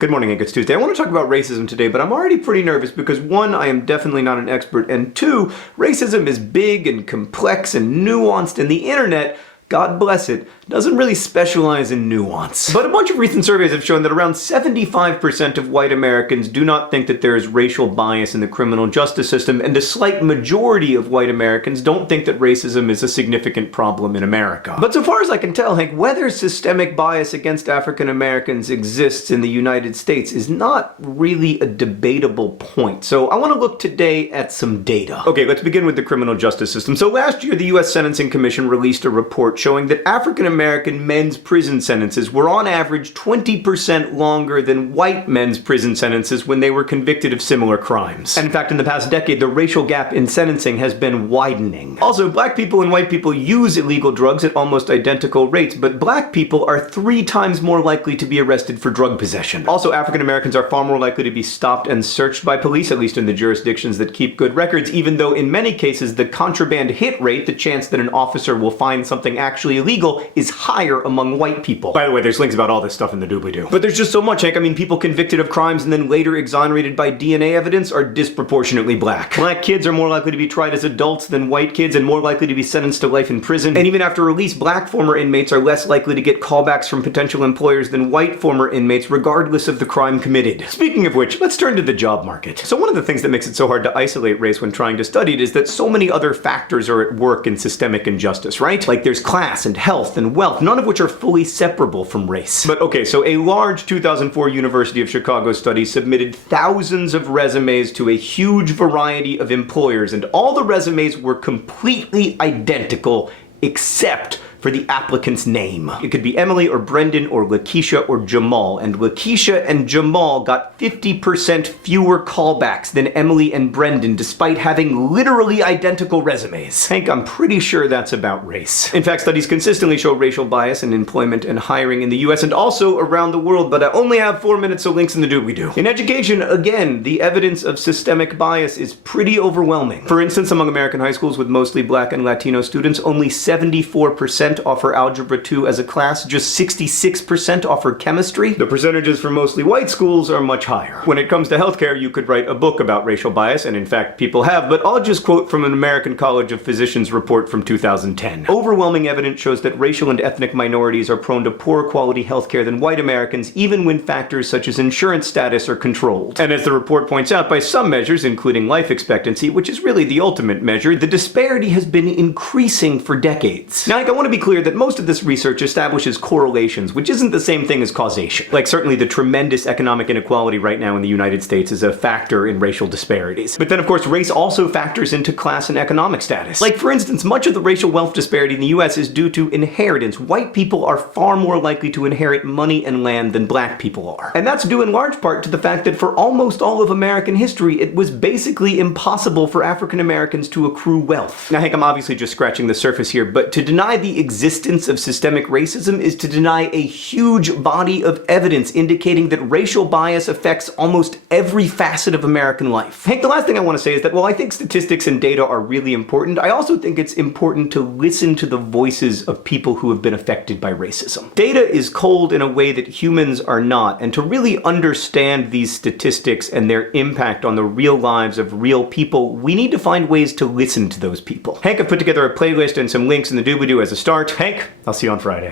Good morning, Hank. It's Tuesday. I want to talk about racism today, but I'm already pretty nervous because one, I am definitely not an expert, and two, racism is big and complex and nuanced, and the internet, God bless it, doesn't really specialize in nuance. But a bunch of recent surveys have shown that around 75% of white Americans do not think that there is racial bias in the criminal justice system, and a slight majority of white Americans don't think that racism is a significant problem in America. But so far as I can tell, Hank, whether systemic bias against African Americans exists in the United States is not really a debatable point. So I want to look today at some data. Okay, let's begin with the criminal justice system. So last year, the U.S. Sentencing Commission released a report showing that African American men's prison sentences were on average 20% longer than white men's prison sentences when they were convicted of similar crimes. And in fact, in the past decade, the racial gap in sentencing has been widening. Also, black people and white people use illegal drugs at almost identical rates, but black people are 3 times more likely to be arrested for drug possession. Also, African Americans are far more likely to be stopped and searched by police, at least in the jurisdictions that keep good records, even though in many cases the contraband hit rate, the chance that an officer will find something actually illegal, is higher among white people. By the way, there's links about all this stuff in the doobly-doo. But there's just so much, Hank. I mean, people convicted of crimes and then later exonerated by DNA evidence are disproportionately black. Black kids are more likely to be tried as adults than white kids and more likely to be sentenced to life in prison. And even after release, black former inmates are less likely to get callbacks from potential employers than white former inmates, regardless of the crime committed. Speaking of which, let's turn to the job market. So one of the things that makes it so hard to isolate race when trying to study it is that so many other factors are at work in systemic injustice, right? Like there's class and health and wealth, none of which are fully separable from race. But okay, so a large 2004 University of Chicago study submitted thousands of resumes to a huge variety of employers, and all the resumes were completely identical except for the applicant's name. It could be Emily or Brendan or Lakeisha or Jamal, and Lakeisha and Jamal got 50% fewer callbacks than Emily and Brendan, despite having literally identical resumes. Hank, I'm pretty sure that's about race. In fact, studies consistently show racial bias in employment and hiring in the US and also around the world, but I only have 4 minutes, so links in the doobly-doo. In education, again, the evidence of systemic bias is pretty overwhelming. For instance, among American high schools with mostly black and Latino students, only 74% offer Algebra 2 as a class, just 66% offer chemistry. The percentages for mostly white schools are much higher. When it comes to healthcare, you could write a book about racial bias, and in fact, people have, but I'll just quote from an American College of Physicians report from 2010. Overwhelming evidence shows that racial and ethnic minorities are prone to poorer quality healthcare than white Americans, even when factors such as insurance status are controlled. And as the report points out, by some measures, including life expectancy, which is really the ultimate measure, the disparity has been increasing for decades. Now, I want to be clear that most of this research establishes correlations, which isn't the same thing as causation. Like, certainly the tremendous economic inequality right now in the United States is a factor in racial disparities. But then, of course, race also factors into class and economic status. Like, for instance, much of the racial wealth disparity in the US is due to inheritance. White people are far more likely to inherit money and land than black people are. And that's due in large part to the fact that for almost all of American history, it was basically impossible for African Americans to accrue wealth. Now, Hank, I'm obviously just scratching the surface here, but to deny the existence of systemic racism is to deny a huge body of evidence indicating that racial bias affects almost every facet of American life. Hank, the last thing I want to say is that while I think statistics and data are really important, I also think it's important to listen to the voices of people who have been affected by racism. Data is cold in a way that humans are not, and to really understand these statistics and their impact on the real lives of real people, we need to find ways to listen to those people. Hank, I've put together a playlist and some links in the doobly-doo as a start. Hank, I'll see you on Friday.